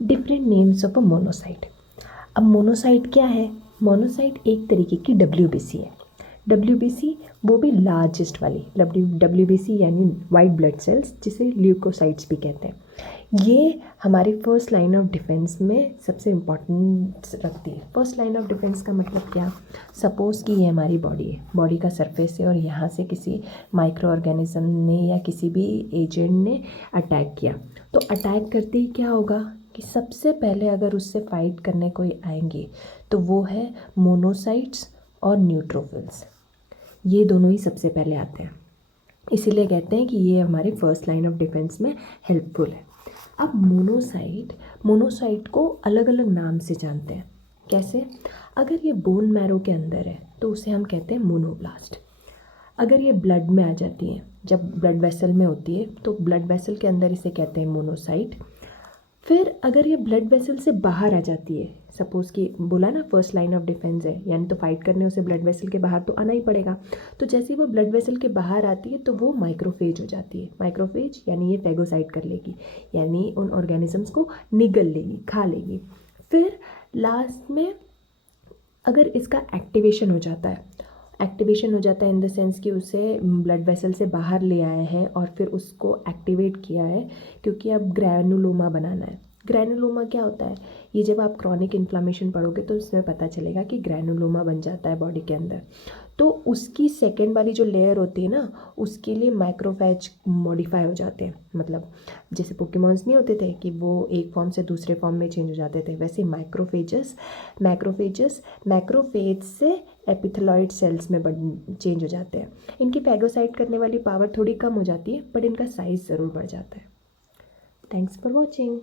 Different names of a monocyte. अब monocyte क्या है? मोनोसाइट एक तरीके की WBC है। WBC वो भी लार्जेस्ट वाली WBC यानी वाइट ब्लड सेल्स, जिसे ल्यूकोसाइट्स भी कहते हैं। ये हमारी फर्स्ट लाइन ऑफ डिफेंस में सबसे इम्पॉर्टेंस रखती है। फर्स्ट लाइन ऑफ डिफेंस का मतलब क्या? सपोज़ कि ये हमारी बॉडी है, बॉडी का सरफेस है, और यहाँ से किसी माइक्रो ऑर्गेनिज्म ने या किसी भी एजेंट ने अटैक किया। तो अटैक करते ही क्या होगा कि सबसे पहले अगर उससे फाइट करने कोई आएंगे तो वो है मोनोसाइट्स और न्यूट्रोफिल्स। ये दोनों ही सबसे पहले आते हैं, इसीलिए कहते हैं कि ये हमारे फर्स्ट लाइन ऑफ डिफेंस में हेल्पफुल है। अब मोनोसाइट को अलग अलग नाम से जानते हैं। कैसे? अगर ये बोन मैरो के अंदर है तो उसे हम कहते हैं मोनोब्लास्ट। अगर ये ब्लड में आ जाती है, जब ब्लड वेसल में होती है तो ब्लड वेसल के अंदर इसे कहते हैं मोनोसाइट। फिर अगर ये ब्लड वेसल से बाहर आ जाती है, सपोज़ कि बोला ना फर्स्ट लाइन ऑफ डिफेंस है, यानी तो फाइट करने उसे ब्लड वेसल के बाहर तो आना ही पड़ेगा। तो जैसे ही वो ब्लड वेसल के बाहर आती है तो वो माइक्रोफेज हो जाती है। माइक्रोफेज यानी ये फेगोसाइट कर लेगी, यानी उन ऑर्गेनिजम्स को निगल लेगी, खा लेगी। फिर लास्ट में अगर इसका एक्टिवेशन हो जाता है इन द सेंस कि उसे ब्लड वेसल से बाहर ले आए हैं और फिर उसको एक्टिवेट किया है, क्योंकि अब ग्रैनुलोमा बनाना है। ग्रैनुलोमा क्या होता है? ये जब आप क्रॉनिक इन्फ्लामेशन पढ़ोगे तो उसमें पता चलेगा कि ग्रैनुलोमा बन जाता है बॉडी के अंदर। तो उसकी सेकेंड वाली जो लेयर होती है ना, उसके लिए माइक्रोफेज मॉडिफाई हो जाते हैं। मतलब जैसे पोकेमॉन्स नहीं होते थे कि वो एक फॉर्म से दूसरे फॉर्म में चेंज हो जाते थे, वैसे मैक्रोफेज से एपिथेलॉइड सेल्स में चेंज हो जाते हैं। इनकी फैगोसाइट करने वाली पावर थोड़ी कम हो जाती है, बट इनका साइज़ ज़रूर बढ़ जाता है। Thanks for watching.